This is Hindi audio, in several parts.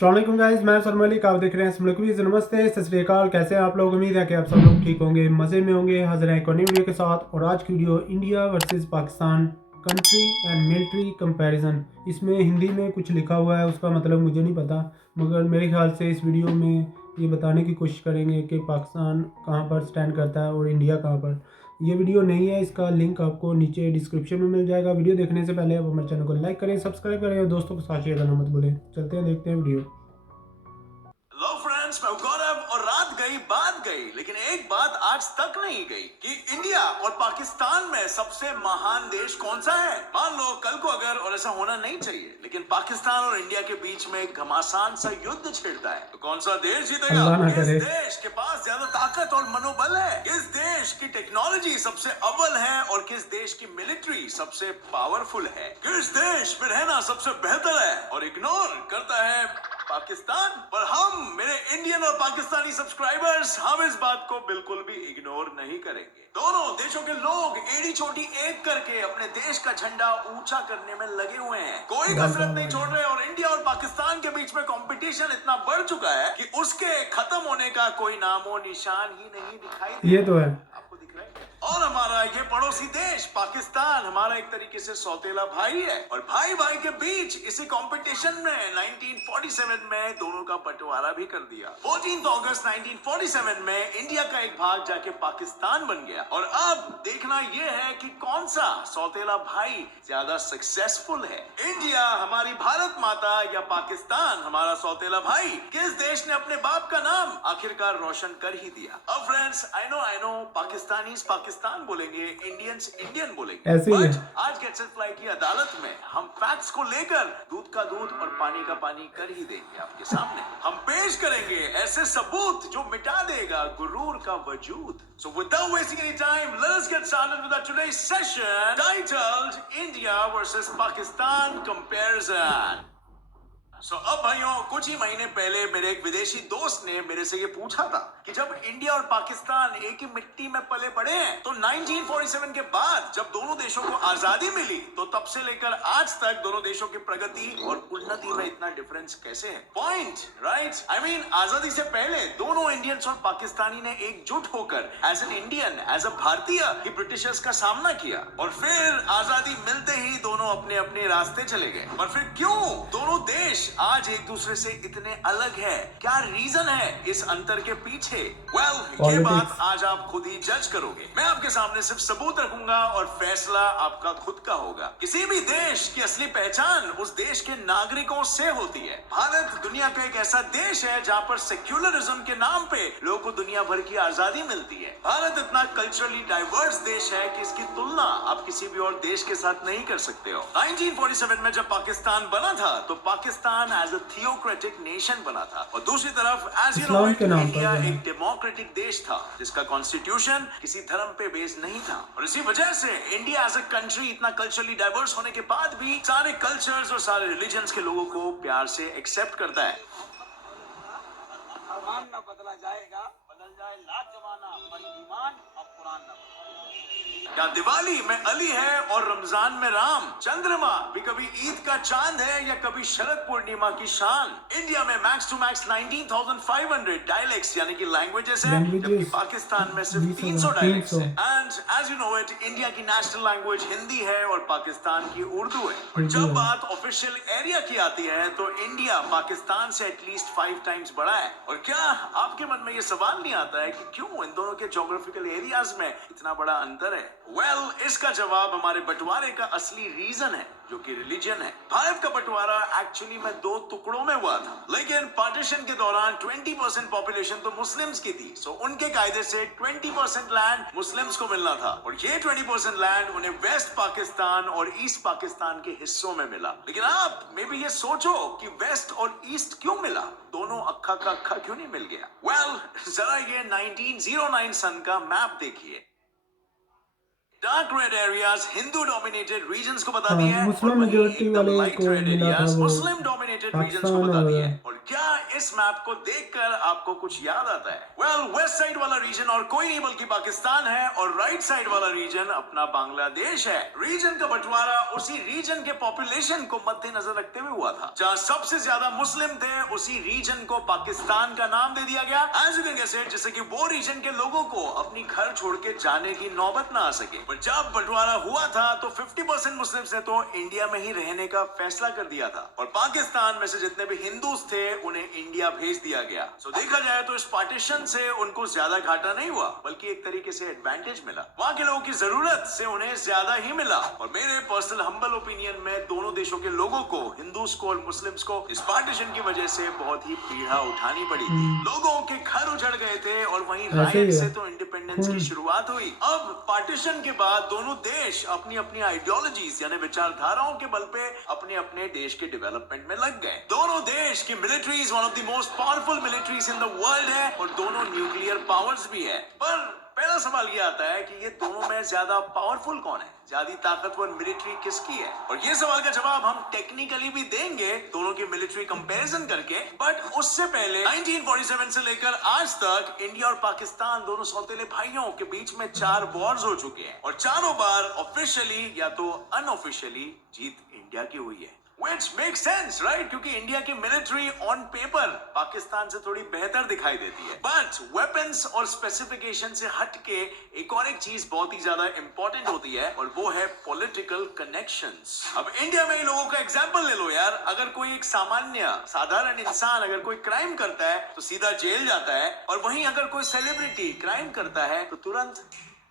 अस्सलाम वालेकुम गाइस, मैं सलमान मलिक। आप देख रहे हैं स्मृति क्विज। नमस्ते, सत श्री अकाल। कैसे हैं आप लोग? उम्मीद है कि आप सब लोग ठीक होंगे, मज़े में होंगे। हाजिर हैं एक और नई वीडियो के साथ। और आज की video India versus Pakistan country and military comparison. इसमें हिंदी में कुछ लिखा हुआ है, उसका मतलब मुझे नहीं पता, मगर मेरे ख्याल से इस वीडियो में ये बताने की कोशिश करेंगे कि पाकिस्तान कहाँ पर स्टैंड करता है और इंडिया कहाँ पर। ये वीडियो नहीं है, इसका लिंक आपको नीचे डिस्क्रिप्शन में मिल जाएगा। वीडियो देखने से पहले आप हमारे चैनल को लाइक करें, सब्सक्राइब करें और दोस्तों को साथ शेयर करना मत भूलें। चलते हैं, देखते हैं वीडियो। हेलो फ्रेंड्स, मैं गौरव। और रात गई बात गई, लेकिन एक बात आज तक नहीं गई कि इंडिया और पाकिस्तान में सबसे महान देश कौन सा है। मान लो कल को अगर, और ऐसा होना नहीं चाहिए, लेकिन पाकिस्तान और इंडिया के बीच में एक घमासान सा युद्ध छिड़ता है, तो कौन सा देश जीतेगा? किस देश के पास ज्यादा ताकत और मनोबल है? किस देश की टेक्नोलॉजी सबसे अव्वल है और किस देश की मिलिट्री सबसे पावरफुल है? किस देश में रहना सबसे बेहतर है और इग्नोर करता है पाकिस्तान? पर हम, मेरे इंडियन और पाकिस्तानी सब्सक्राइबर्स, हम इस बात को बिल्कुल भी इग्नोर नहीं करेंगे। दोनों देशों के लोग एड़ी चोटी एक करके अपने देश का झंडा ऊंचा करने में लगे हुए हैं, कोई कसरत नहीं छोड़ रहे। और इंडिया और पाकिस्तान के बीच में कंपटीशन इतना बढ़ चुका है कि उसके खत्म होने का कोई नामो निशान ही नहीं दिखाई ये तो है। आपको दिख रहा है? और हमारा ये पड़ोसी देश पाकिस्तान हमारा एक तरीके से सौतेला भाई है, और भाई भाई के बीच इसी कंपटीशन में 1947 में दोनों का बंटवारा भी कर दिया। 14 अगस्त 1947 में इंडिया का एक भाग जाके पाकिस्तान बन गया। और अब देखना यह है कि कौन सा सौतेला भाई ज्यादा सक्सेसफुल है, इंडिया हमारी भारत माता या पाकिस्तान हमारा सौतेला भाई? किस देश ने अपने बाप का नाम आखिरकार रोशन कर ही दिया? अब friends, I know Pakistani Pakistan बोलेंगे, इंडियंस इंडियन बोलेंगे, ऐसे ही है। आज गेट्स इट फ्लाई की अदालत में हम फैक्ट्स को लेकर दूध का दूध और पानी का पानी कर ही देंगे आपके सामने। हम पेश करेंगे ऐसे सबूत जो मिटा देगा गुरूर का वजूद। So without wasting any time, let us get started with our today's session titled India versus Pakistan Comparison. अब भाइयों, कुछ ही महीने पहले मेरे एक विदेशी दोस्त ने मेरे से ये पूछा था कि जब इंडिया और पाकिस्तान एक ही मिट्टी में पले बड़े हैं, तो 1947 के बाद जब दोनों देशों को आजादी मिली, तो तब से लेकर आज तक दोनों देशों की प्रगति और उन्नति में इतना डिफरेंस कैसे है? Point, right? आई मीन, आजादी से पहले दोनों इंडियंस और पाकिस्तानी ने एकजुट होकर as an Indian, as a भारतीय ही ब्रिटिशर्स का सामना किया, और फिर आजादी मिलते ही दोनों अपने अपने रास्ते चले गए। पर फिर क्यों दोनों देश आज एक दूसरे से इतने अलग है? क्या रीजन है इस अंतर के पीछे? ये बात आज आप खुद ही जज करोगे। मैं आपके सामने सिर्फ सबूत रखूंगा और फैसला आपका खुद का होगा। किसी भी देश की असली पहचान उस देश के नागरिकों से होती है। भारत दुनिया का एक ऐसा देश है जहाँ पर सेक्युलरिज्म के नाम पे लोगों को दुनिया भर की आजादी मिलती है। भारत इतना कल्चरली डाइवर्स देश है कि इसकी तुलना आप किसी भी और देश के साथ नहीं कर सकते हो। 1947 में जब पाकिस्तान बना था, तो Pakistan as a theocratic nation बना था, और दूसरी तरफ एज यू नो इंडिया एक डेमोक्रेटिक देश था जिसका कॉन्स्टिट्यूशन किसी धर्म पे बेस्ड नहीं था। और इसी वजह से इंडिया एज अ कंट्री इतना कल्चरली डाइवर्स होने के बाद भी सारे कल्चर्स और सारे रिलीजन्स के लोगों को प्यार से एक्सेप्ट करता है। फरमान न बदला जाएगा, बदल जाए लाख जमाना, पर ईमान और कुरान न। क्या दिवाली में अली है और रमजान में राम? चंद्रमा भी कभी ईद का चांद है या कभी शरद पूर्णिमा की शान? इंडिया में मैक्स टू मैक्स 19,500 डायलेक्ट्स यानी कि लैंग्वेजेस हैं, जबकि पाकिस्तान में सिर्फ 300 डायलेक्ट्स हैं। And as you know it, India की नेशनल लैंग्वेज हिंदी है और पाकिस्तान की उर्दू है। और जब बात ऑफिशियल एरिया की आती है, तो इंडिया पाकिस्तान से एटलीस्ट 5 टाइम्स बड़ा है। और क्या आपके मन में ये सवाल नहीं आता है कि क्यों इन दोनों के ज्योग्राफिकल एरियाज में इतना बड़ा अंतर है? इसका जवाब हमारे बंटवारे का असली रीजन है, जो कि रिलीजन है। भारत का बंटवारा एक्चुअली में 2 टुकड़ों में हुआ था, लेकिन पार्टीशन के दौरान 20% पॉपुलेशन तो मुस्लिम्स की थी। सो उनके कायदे से 20% लैंड मुस्लिम्स को मिलना था, और ये 20% लैंड उन्हें वेस्ट पाकिस्तान और ईस्ट पाकिस्तान के हिस्सों में मिला। लेकिन आप मे बी ये सोचो कि वेस्ट और ईस्ट क्यों मिला, दोनों अक्खा का अक्खा क्यों नहीं मिल गया? जरा ये 1909 सन का मैप देखिए। Dark red areas Hindu dominated regions को बताती है, मुस्लिम और वहीं मेजोरिटी एकदम वाले लाइट को रेड मिला था एरियाज वो मुस्लिम डोमिनेटेड रीजन्स को पाकिस्तान बताती और है। और क्या इस मैप को देखकर आपको कुछ याद आता है? वेल, वेस्ट साइड वाला रीजन और कोई नहीं बल्कि पाकिस्तान है, और राइट साइड वाला रीजन अपना बांग्लादेश है। रीजन का बंटवारा उसी रीजन के पॉपुलेशन को मद्देनजर रखते हुए हुआ था। जहां सबसे ज्यादा मुस्लिम थे, उसी रीजन को पाकिस्तान का नाम दे दिया गया, as you can guess it, जिससे कि वो रीजन के लोगों को अपनी घर छोड़ के जाने की नौबत ना आ सके। पर जब बंटवारा हुआ था तो 50% मुस्लिम्स ने तो इंडिया में ही रहने का फैसला कर दिया था, और पाकिस्तान में से जितने भी हिंदूस थे उन्हें इंडिया भेज दिया गया। सो देखा जाए तो इस पार्टीशन से उनको ज्यादा घाटा नहीं हुआ, बल्कि एक तरीके से एडवांटेज मिला। वहां के लोगों की जरूरत से उन्हें ज्यादा ही मिला। और मेरे पर्सनल हम्बल ओपिनियन में दोनों देशों के लोगों को, हिंदूस को और मुस्लिम्स को, इस पार्टीशन की वजह से बहुत ही पीड़ा उठानी पड़ी थी। लोगों के घर उजड़ गए थे, और वहीं राइट से तो इंडिपेंडेंस की शुरुआत हुई। अब पार्टीशन के बाद दोनों देश अपनी अपनी आइडियोलॉजीज यानी विचारधाराओं के बल पे अपने अपने देश के डेवलपमेंट में लग गए। दोनों देश की militaries one of the most powerful militaries in the world है, और दोनों न्यूक्लियर पावर्स भी है। पर पहला सवाल ये आता है कि ये दोनों में ज्यादा पावरफुल कौन है, ज्यादा ताकतवर मिलिट्री किसकी है? और ये सवाल का जवाब हम टेक्निकली भी देंगे दोनों की मिलिट्री कंपैरिजन करके। बट उससे पहले 1947 से लेकर आज तक इंडिया और पाकिस्तान दोनों सौतेले भाइयों के बीच में 4 वॉर्स हो चुके हैं, और चारों बार ऑफिशियली या तो अनऑफिशियली जीत इंडिया की हुई है। Which makes sense, right? क्योंकि इंडिया की मिलिट्री ऑन पेपर पाकिस्तान से थोड़ी बेहतर दिखाई देती है, बट वेपन्स और स्पेसिफिकेशन से हटके एक और एक चीज बहुत ही ज्यादा इंपॉर्टेंट होती है, और वो है पॉलिटिकल कनेक्शंस। अब इंडिया में ही लोगों का एग्जांपल ले लो यार। अगर कोई एक सामान्य साधारण इंसान अगर कोई क्राइम करता है तो सीधा जेल जाता है, और वहीं अगर कोई सेलिब्रिटी क्राइम करता है तो तुरंत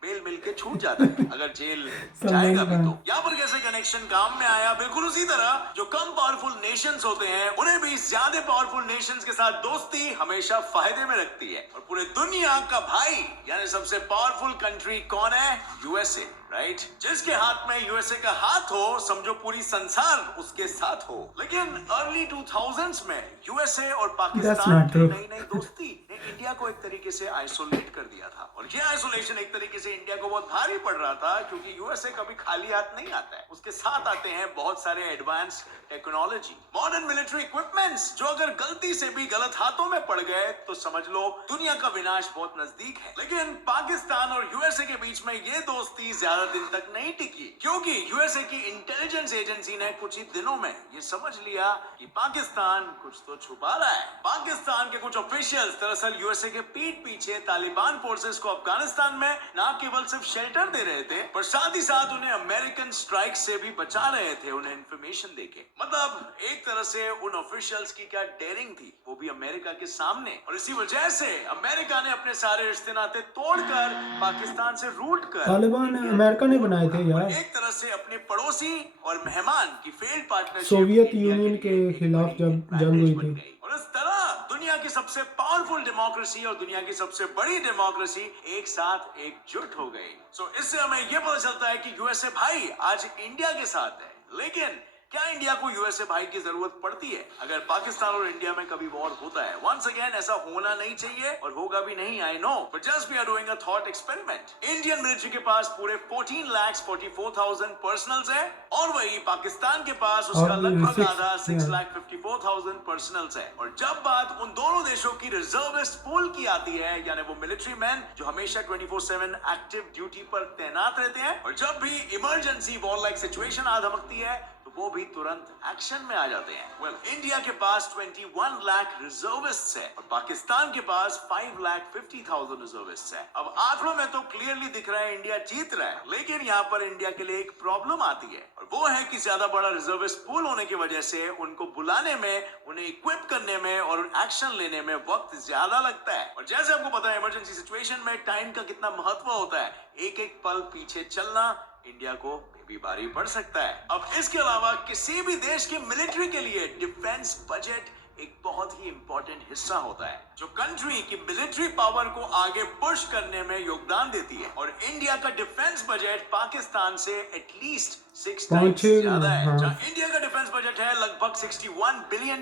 बेल मिल के छूट जाता है, अगर जेल जाएगा भी तो। यहाँ पर कैसे कनेक्शन काम में आया? बिल्कुल उसी तरह जो कम पावरफुल नेशंस होते हैं उन्हें भी ज्यादा पावरफुल नेशंस के साथ दोस्ती हमेशा फायदे में रखती है। और पूरे दुनिया का भाई यानी सबसे पावरफुल कंट्री कौन है? USA, right? जिसके हाथ में यूएसए का हाथ हो, समझो पूरी संसार उसके साथ हो। लेकिन अर्ली 2000s में यूएसए और पाकिस्तान की नई नई दोस्ती ने इंडिया को एक तरीके से आइसोलेट कर दिया था, और ये आइसोलेशन एक तरीके से इंडिया को बहुत भारी पड़ रहा था, क्योंकि यूएसए कभी खाली हाथ नहीं आता है। उसके साथ आते हैं बहुत सारे advance technology, modern military equipments, जो अगर गलती से भी गलत हाथों में पड़ गए तो समझ लो दुनिया का विनाश बहुत नजदीक है। लेकिन पाकिस्तान और यूएसए के बीच में ये दोस्ती ज्यादा दिन तक नहीं टिकी, क्योंकि यूएसए की इंटेलिजेंस एजेंसी ने कुछ ही दिनों में ये समझ लिया कि पाकिस्तान कुछ तो छुपा रहा है। पाकिस्तान के कुछ ऑफिशियल्स दरअसल यूएसए के पीठ पीछे तालिबान फोर्सेस को अफगानिस्तान में न केवल सिर्फ शेल्टर दे रहे थे, पर साथ ही साथ उन्हें अमेरिकन स्ट्राइक से भी बचा रहे थे, उन्हें इंफॉर्मेशन देके। मतलब एक तरह से उन ऑफिशियल्स की क्या डेयरिंग थी, वो भी अमेरिका के सामने। और इसी वजह से अमेरिका ने अपने सारे रिश्ते नाते तोड़कर पाकिस्तान से रूट कर तालिबान अमेरिका ने बनाए थे यार, एक तरह से अपने पड़ोसी और मेहमान की फेल्ड पार्टनरशिप सोवियत यूनियन के खिलाफ जब जंग हुई थी। और इस तरह दुनिया की सबसे पावरफुल डेमोक्रेसी और दुनिया की सबसे बड़ी डेमोक्रेसी एक साथ एकजुट हो गई। सो इससे हमें यह पता चलता है कि यूएसए भाई आज इंडिया के साथ है। लेकिन क्या इंडिया को यूएसए भाई की जरूरत पड़ती है अगर पाकिस्तान और इंडिया में कभी वॉर होता है? वंस अगेन ऐसा होना नहीं चाहिए और होगा भी नहीं, I know, but just we are doing a thought experiment. Indian military के पास पूरे 14,44,000 पर्सनल्स है, और वही पाकिस्तान के पास उसका लगभग आधा 6,54,000 पर्सनल्स है। और जब बात उन दोनों देशों की रिजर्विस्ट पूल की आती है, यानी वो मिलिट्री मैन जो हमेशा 24/7 एक्टिव ड्यूटी पर तैनात रहते हैं, और जब भी इमरजेंसी वॉर लाइक सिचुएशन आ धमकती है तो वो भी तुरंत एक्शन में आ जाते हैं। वेल, इंडिया के पास 21 लाख रिजर्विस्ट्स है, और पाकिस्तान के पास 5,50,000 रिजर्विस्ट्स है। अब आंकड़ों में तो क्लियरली दिख रहा है इंडिया जीत रहा है, लेकिन यहाँ पर इंडिया के लिए एक प्रॉब्लम आती है, और वो है कि ज्यादा बड़ा रिजर्विस्ट पूल होने की वजह से उनको बुलाने में, उन्हें इक्विप करने में और एक्शन लेने में वक्त ज्यादा लगता है। और जैसे आपको पता है इमरजेंसी सिचुएशन में टाइम का कितना महत्व होता है, एक एक पल पीछे चलना इंडिया को भी भारी पड़ सकता है। अब इसके अलावा किसी भी देश की मिलिट्री के लिए डिफेंस बजट एक बहुत ही इंपॉर्टेंट हिस्सा होता है, जो कंट्री की मिलिट्री पावर को आगे पुश करने में योगदान देती है। और इंडिया का डिफेंस बजट पाकिस्तान से एटलीस्ट 6 टाइम्स ज्यादा है। जहाँ इंडिया का डिफेंस बजट है लगभग $61 बिलियन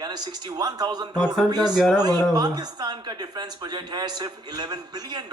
यानी 61,000 करोड़ रुपीस, वहीं पाकिस्तान का डिफेंस बजट है सिर्फ $11 बिलियन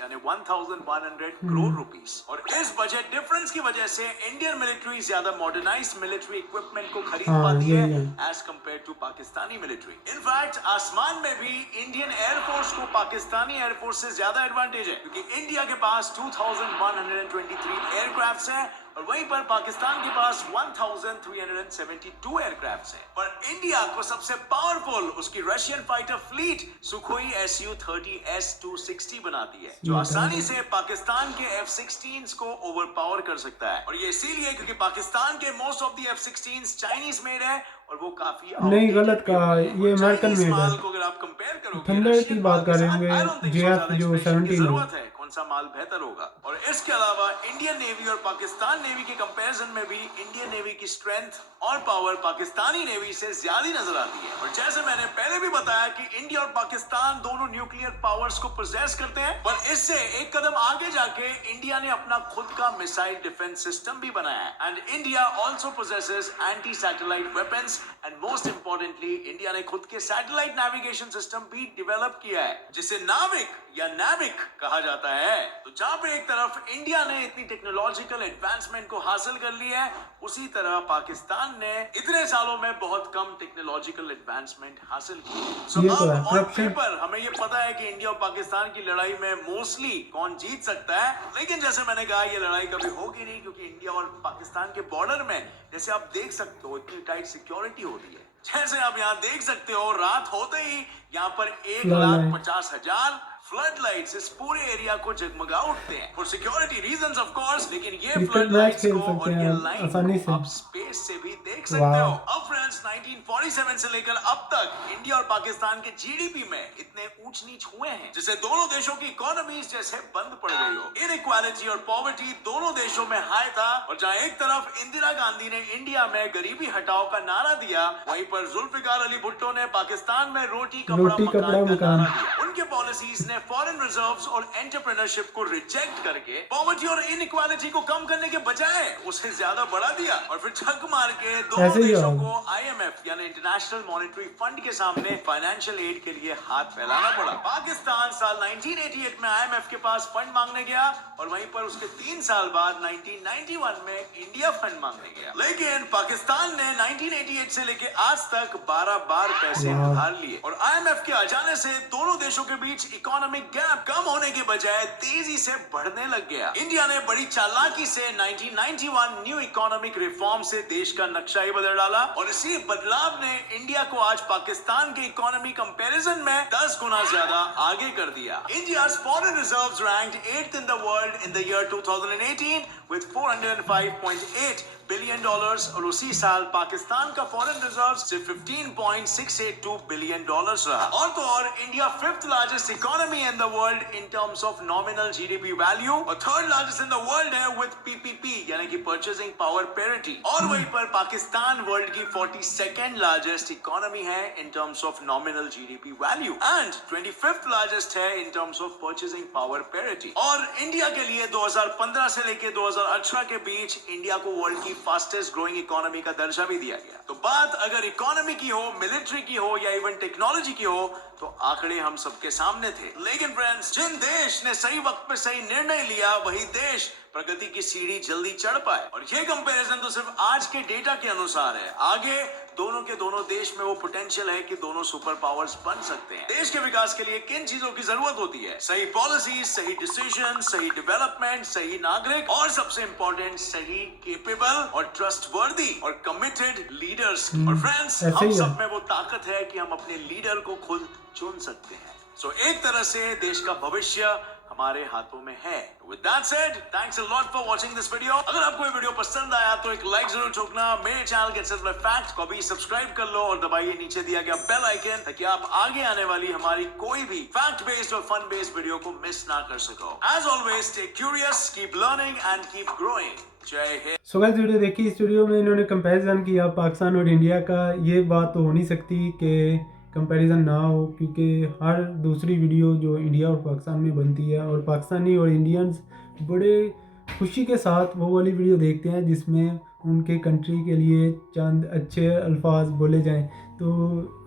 यानी 1,100 करोड़ रुपीस। और इस बजट डिफरेंस की वजह से इंडियन मिलिट्री ज्यादा मॉडर्नाइज्ड मिलिट्री इक्विपमेंट को खरीद पाती है as compare to Pakistani military. In fact आसमान में भी इंडियन एयरफोर्स को पाकिस्तानी एयरफोर्स से ज्यादा एडवांटेज है, क्योंकि इंडिया के पास 2,123 एयरक्राफ्ट हैं और वहीं पर पाकिस्तान के पास 1,372 एयरक्राफ्ट हैं। पर इंडिया को सबसे पावरफुल उसकी Russian fighter fleet Sukhoi Su-30 S-260 बनाती है, जो आसानी से पाकिस्तान के F-16s को ओवरपावर कर सकता है। और ये इसीलिए क्योंकि पाकिस्तान के most of the F-16s Chinese made है और वो काफी नहीं, गलत कहा, ये अमेरिकन मेड है। को अगर आप कंपेयर करोगे थंडर की बात कर रहे होंगे, JF जो 17 जरूरत है कौन सा माल बेहतर होगा। और इसके अलावा इंडियन नेवी और पाकिस्तान नेवी के कंपैरिजन में भी इंडियन नेवी की स्ट्रेंथ और पावर पाकिस्तानी नेवी से ज्यादा नजर आती है। और जैसे मैंने पहले भी बताया कि इंडिया और पाकिस्तान दोनों न्यूक्लियर पावर्स को पोजेस करते हैं, पर इससे एक कदम आगे जाके इंडिया ने अपना खुद का मिसाइल डिफेंस सिस्टम भी बनाया है। And India also possesses anti satellite weapons and most importantly India ने खुद के सैटेलाइट नेविगेशन सिस्टम भी डेवलप किया है, जिसे नाविक या नाविक कहा जाता है। तो जहां पे एक तरफ इंडिया ने इतनी टेक्नोलॉजिकल एडवांसमेंट को हासिल कर लिया है, उसी तरह पाकिस्तान ने इतने सालों में बहुत कम टेक्नोलॉजिकल एडवांसमेंट हासिल की। सो अब ऑन पेपर हमें ये पता है कि इंडिया और पाकिस्तान की लड़ाई में मोस्टली कौन जीत सकता है, लेकिन जैसे मैंने कहा ये लड़ाई कभी होगी नहीं, क्योंकि इंडिया और पाकिस्तान के बॉर्डर में जैसे आप देख सकते हो इतनी टाइट सिक्योरिटी होती है। जैसे आप यहाँ देख सकते हो रात होते ही यहाँ पर 1,50,000 फ्लड लाइट्स इस पूरे एरिया को जगमगा उठते हैं for security reasons of course. लेकिन ये फ्लड लाइट्स को और ये लाइट को आप स्पेस से भी देख सकते हो। अब फ्रेंड्स 1947 से लेकर अब तक इंडिया और पाकिस्तान के जीडीपी में इतने ऊंच नीच हुए हैं जिससे दोनों देशों की इकोनॉमीज जैसे बंद पड़ गई हो। इनइक्वालिटी और पॉवर्टी दोनों देशों में हाई था, और जहां एक तरफ इंदिरा गांधी ने इंडिया में गरीबी हटाओ का नारा दिया, वहीं पर जुल्फिकार अली भुट्टो ने पाकिस्तान में रोटी कपड़ा मकान का नारा दिया। उनके पॉलिसीज ने फॉरेन रिजर्व्स और एंटरप्रेन्योरशिप को रिजेक्ट करके पॉवर्टी और इनइक्वालिटी को कम करने के बजाय उसे ज्यादा बढ़ा दिया, और फिर छक मार के दोनों देशों को IMF यानी इंटरनेशनल मॉनेटरी फंड के सामने फाइनेंशियल एड के लिए हाथ फैलाना पड़ा। पाकिस्तान साल 1988 में IMF के पास फंड मांगने गया, और वहीं पर उसके 3 साल बाद 1991 में इंडिया फंड मांगने गया। लेकिन पाकिस्तान ने 1988 से लेके आज तक 12 बार पैसे उधार लिए, और IMF के आ जाने से दोनों देशों के बीच इकोनॉमिक गैप कम होने के बजाय तेजी से बढ़ने लग गया। इंडिया ने बड़ी चालाकी से 1991 न्यू इकोनॉमिक रिफॉर्म से देश का नक्शा ही बदल डाला, और इसी बदलाव ने इंडिया को आज पाकिस्तान के इकोनॉमी कंपैरिजन में 10 गुना ज्यादा आगे कर दिया। India's foreign reserves ranked 8th in the world in the year 2018 with $405.8 billion, और उसी साल पाकिस्तान का फॉरेन रिजर्व सिर्फ $15.682 बिलियन रहा। और तो और India 5th largest economy in the world in terms of nominal GDP value, और 3rd largest in the world है विद PPP यानी कि परचेजिंग पावर पैरिटी। और वहीं पर पाकिस्तान वर्ल्ड की 42nd लार्जेस्ट इकोनॉमी है in terms of nominal GDP value, and 25th largest है in terms of purchasing power parity. और इंडिया के लिए 2015 से लेके 2018 के बीच इंडिया को वर्ल्ड की फास्टेस्ट ग्रोइंग इकोनॉमी का दर्जा भी दिया गया। तो बात अगर इकोनॉमी की हो, मिलिट्री की हो, या इवन टेक्नोलॉजी की हो, तो आंकड़े हम सबके सामने थे। लेकिन फ्रेंड्स, जिन देश ने सही वक्त पे सही निर्णय लिया, वही देश प्रगति की सीढ़ी जल्दी चढ़ पाए। और ये कंपैरिजन तो सिर्फ आज के डेटा के अनुसार है, आगे दोनों के दोनों देश में वो पोटेंशियल है कि दोनों सुपर पावर्स बन सकते हैं। देश के विकास के लिए किन चीजों की जरूरत होती है? सही पॉलिसी, सही डिसीजन, सही डेवलपमेंट, सही नागरिक, और सबसे इंपॉर्टेंट सही केपेबल और ट्रस्टवर्दी और कमिटेड लीडर्स। और फ्रेंड्स, हम सब में वो ताकत है कि हम अपने लीडर को खुद चुन सकते हैं। सो एक तरह से देश का भविष्य हमारे हाथों में है। With that said, thanks a lot for watching this video. अगर आपको ये वीडियो पसंद आया तो एक लाइक जरूर ठोकना। मेरे channel gets it by fact को अभी सब्सक्राइब कर लो और दबाइए नीचे दिया गया बेल आइकन, ताकि आप आगे आने वाली हमारी कोई भी फैक्ट बेस्ड और फन बेस्ड वीडियो को मिस ना कर सको। As always, stay curious, keep learning and keep growing. जय हिंद। सो गाइस, वीडियो देखी। इस वीडियो में इन्होंने कंपैरिजन किया पाकिस्तान और इंडिया का। ये बात तो हो नहीं सकती कि कंपैरिजन ना हो, क्योंकि हर दूसरी वीडियो जो इंडिया और पाकिस्तान में बनती है और पाकिस्तानी और इंडियंस बड़े खुशी के साथ वो वाली वीडियो देखते हैं जिसमें उनके कंट्री के लिए चंद अच्छे अल्फाज बोले जाएं। तो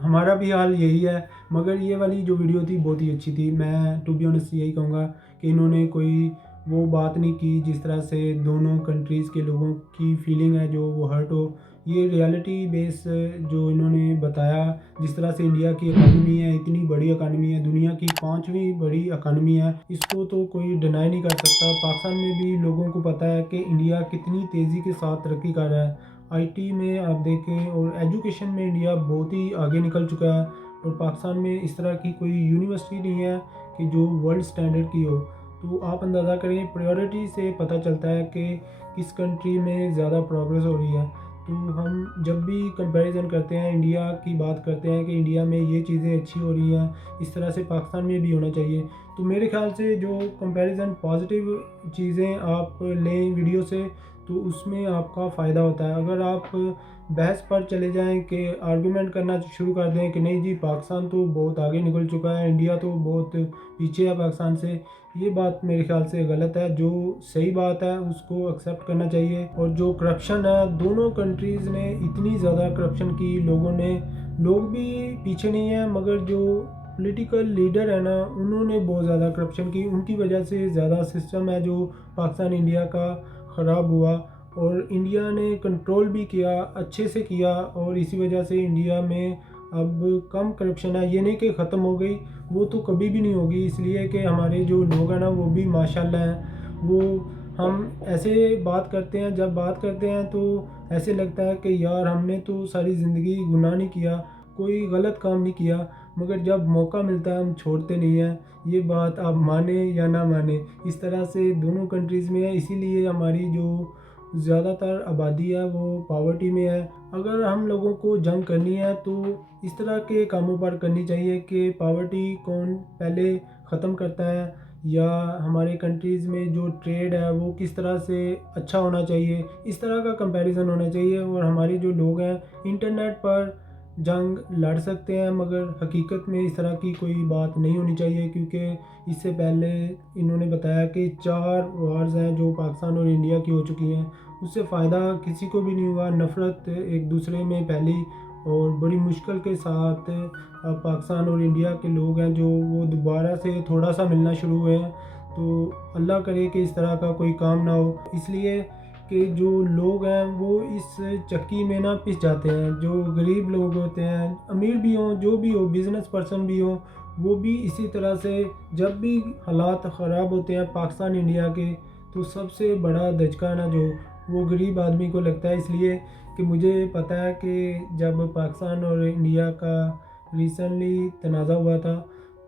हमारा भी हाल यही है, मगर ये वाली जो वीडियो थी बहुत ही अच्छी थी। मैं टू बी ऑनेस्ट यही कहूँगा कि इन्होंने कोई वो बात नहीं की जिस तरह से दोनों कंट्रीज़ के लोगों की फीलिंग है जो वो हर्ट हो। ये रियलिटी बेस जो इन्होंने बताया, जिस तरह से इंडिया की इकानमी है, इतनी बड़ी इकानमी है, दुनिया की 5वीं बड़ी इकानमी है, इसको तो कोई डिनाई नहीं कर सकता। पाकिस्तान में भी लोगों को पता है कि इंडिया कितनी तेज़ी के साथ तरक्की कर रहा है। आईटी में आप देखें और एजुकेशन में इंडिया बहुत ही आगे निकल चुका है, और पाकिस्तान में इस तरह की कोई यूनिवर्सिटी नहीं है कि जो वर्ल्ड स्टैंडर्ड की हो। तो आप अंदाज़ा करें, प्रायोरिटी से पता चलता है कि किस कंट्री में ज़्यादा प्रोग्रेस हो रही है। तो हम जब भी कंपैरिजन करते हैं, इंडिया की बात करते हैं कि इंडिया में ये चीज़ें अच्छी हो रही हैं, इस तरह से पाकिस्तान में भी होना चाहिए। तो मेरे ख्याल से जो कंपैरिजन पॉजिटिव चीज़ें आप लें वीडियो से, तो उसमें आपका फ़ायदा होता है। अगर आप बहस पर चले जाएं कि आर्गूमेंट करना शुरू कर दें कि नहीं जी पाकिस्तान तो बहुत आगे निकल चुका है, इंडिया तो बहुत पीछे है पाकिस्तान से, ये बात मेरे ख्याल से गलत है। जो सही बात है उसको एक्सेप्ट करना चाहिए। और जो करप्शन है, दोनों कंट्रीज़ ने इतनी ज़्यादा करप्शन की, लोग भी पीछे नहीं हैं, मगर जो पॉलिटिकल लीडर है ना, उन्होंने बहुत ज़्यादा करप्शन की, उनकी वजह से ज़्यादा सिस्टम है जो पाकिस्तान इंडिया का ख़राब हुआ। और इंडिया ने कंट्रोल भी किया, अच्छे से किया, और इसी वजह से इंडिया में अब कम करप्शन है। ये नहीं कि ख़त्म हो गई, वो तो कभी भी नहीं होगी, इसलिए कि हमारे जो लोग हैं ना वो भी माशाल्लाह हैं। वो हम ऐसे बात करते हैं, जब बात करते हैं तो ऐसे लगता है कि यार हमने तो सारी ज़िंदगी गुनाह नहीं किया, कोई गलत काम नहीं किया, मगर जब मौका मिलता है हम छोड़ते नहीं हैं। ये बात आप माने या ना माने, इस तरह से दोनों कंट्रीज़ में है। इसीलिए हमारी जो ज़्यादातर आबादी है वो पावर्टी में है। अगर हम लोगों को जंग करनी है तो इस तरह के कामों पर करनी चाहिए कि पावर्टी कौन पहले ख़त्म करता है, या हमारे कंट्रीज़ में जो ट्रेड है वो किस तरह से अच्छा होना चाहिए, इस तरह का कंपैरिजन होना चाहिए। और हमारे जो लोग हैं इंटरनेट पर जंग लड़ सकते हैं, मगर हकीकत में इस तरह की कोई बात नहीं होनी चाहिए, क्योंकि इससे पहले इन्होंने बताया कि 4 वार्स हैं जो पाकिस्तान और इंडिया की हो चुकी हैं, उससे फ़ायदा किसी को भी नहीं हुआ। नफ़रत एक दूसरे में फैली, और बड़ी मुश्किल के साथ अब पाकिस्तान और इंडिया के लोग हैं जो वो दोबारा से थोड़ा सा मिलना शुरू हुए हैं। तो अल्लाह करे कि इस तरह का कोई काम ना हो, इसलिए कि जो लोग हैं वो इस चक्की में ना पिस जाते हैं। जो गरीब लोग होते हैं, अमीर भी हों, जो भी हो, बिज़नेस पर्सन भी हों, वो भी इसी तरह से जब भी हालात ख़राब होते हैं पाकिस्तान इंडिया के, तो सबसे बड़ा धचका ना जो वो गरीब आदमी को लगता है। इसलिए कि मुझे पता है कि जब पाकिस्तान और इंडिया का रिसेंटली तनाज़ा हुआ था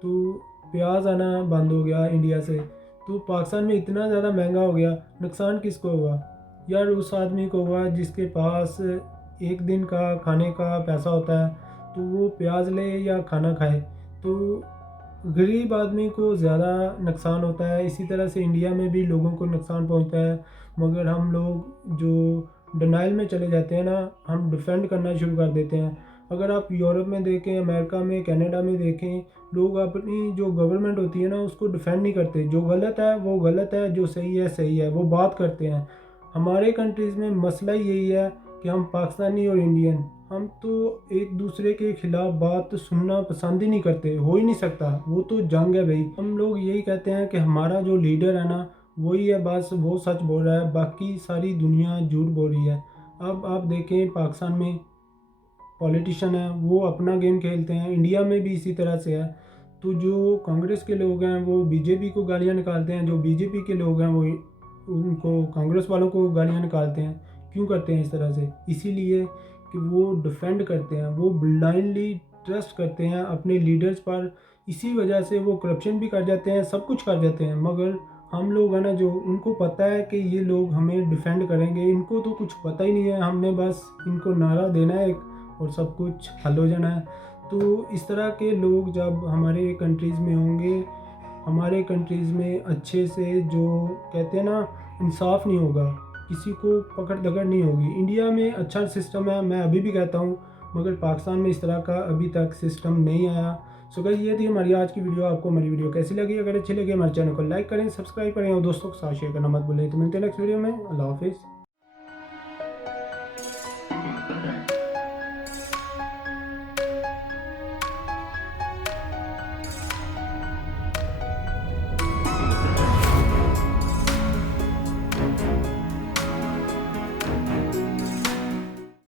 तो प्याज आना बंद हो गया इंडिया से, तो पाकिस्तान में इतना ज़्यादा महंगा हो गया। नुकसान किसको हुआ यार? उस आदमी को हुआ जिसके पास एक दिन का खाने का पैसा होता है, तो वो प्याज ले या खाना खाए। तो गरीब आदमी को ज़्यादा नुकसान होता है। इसी तरह से इंडिया में भी लोगों को नुकसान पहुंचता है, मगर हम लोग जो डिनाइल में चले जाते हैं ना, हम डिफेंड करना शुरू कर देते हैं। अगर आप यूरोप में देखें, अमेरिका में, कनाडा में देखें, लोग अपनी जो गवर्नमेंट होती है ना उसको डिफेंड नहीं करते। जो गलत है वो गलत है, जो सही है वो बात करते हैं। हमारे कंट्रीज़ में मसला यही है कि हम पाकिस्तानी और इंडियन, हम तो एक दूसरे के खिलाफ बात सुनना पसंद ही नहीं करते, हो ही नहीं सकता, वो तो जंग है भाई। हम लोग यही कहते हैं कि हमारा जो लीडर है ना वही है, बस वो सच बोल रहा है, बाकी सारी दुनिया झूठ बोल रही है। अब आप देखें पाकिस्तान में पॉलिटिशियन है वो अपना गेम खेलते हैं, इंडिया में भी इसी तरह से है। तो जो कांग्रेस के लोग हैं वो बीजेपी को गालियाँ निकालते हैं, जो बीजेपी के लोग हैं वो उनको कांग्रेस वालों को गालियाँ निकालते हैं। क्यों करते हैं इस तरह से? इसीलिए कि वो डिफेंड करते हैं, वो ब्लाइंडली ट्रस्ट करते हैं अपने लीडर्स पर। इसी वजह से वो करप्शन भी कर जाते हैं, सब कुछ कर जाते हैं। मगर हम लोग हैं ना जो, उनको पता है कि ये लोग हमें डिफेंड करेंगे, इनको तो कुछ पता ही नहीं है, हमने बस इनको नारा देना है और सब कुछ हल हो जाना है। तो इस तरह के लोग जब हमारे कंट्रीज़ में होंगे, हमारे कंट्रीज़ में अच्छे से जो कहते हैं ना इंसाफ नहीं होगा, किसी को पकड़ दकड़ नहीं होगी। इंडिया में अच्छा सिस्टम है, मैं अभी भी कहता हूँ, मगर पाकिस्तान में इस तरह का अभी तक सिस्टम नहीं आया। सो गाइस ये थी हमारी आज की वीडियो। आपको हमारी वीडियो कैसी लगी? अगर अच्छी लगी हमारे चैनल को लाइक करें, सब्सक्राइब करें और दोस्तों के साथ शेयर करना मत भूलें। तो मिलते हैं नेक्स्ट वीडियो में। अल्लाह हाफिज़।